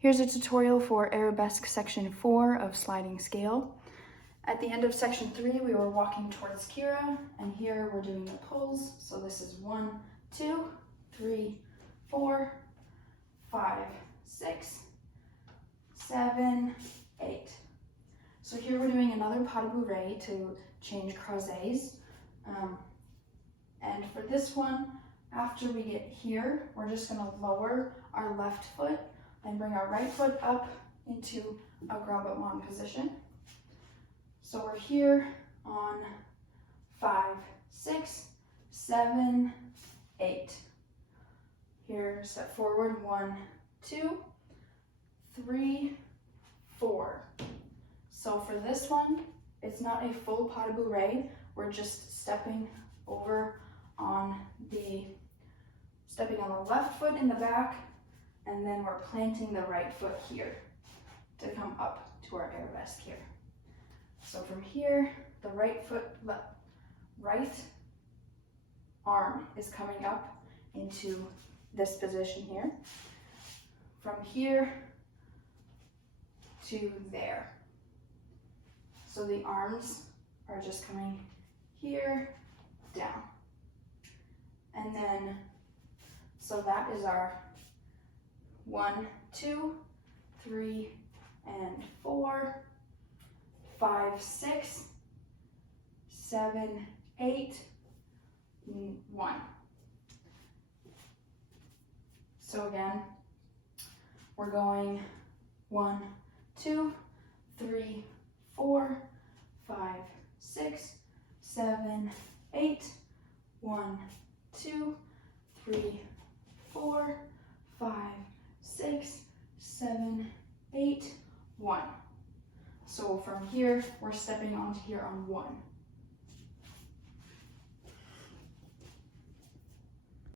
Here's a tutorial for Arabesque section 4 of sliding scale. At the end of section 3, we were walking towards Kira, and here we're doing the pulls. So this is 1, 2, 3, 4, 5, 6, 7, 8. So here we're doing another pas de bourrée to change croisés. And for this one, after we get here, we're just going to lower our left foot and bring our right foot up into a grabement position. So we're here on 5, 6, 7, 8. Here, step forward, 1, 2, 3, 4. So for this one, it's not a full pas de bourrée. We're just stepping on the left foot in the back, and then we're planting the right foot here to come up to our arabesque here. So from here, the right arm is coming up into this position here. From here to there. So the arms are just coming here, down. And then, so that is our 1, 2, 3, and 4, 5, 6, 7, 8, 1. So again, we're going 1, 2, 3, 4, 5, 6, 7, 8, 1, 2, 3, 4, 5, 6, 7, 8, 1. So from here, we're stepping onto here on 1.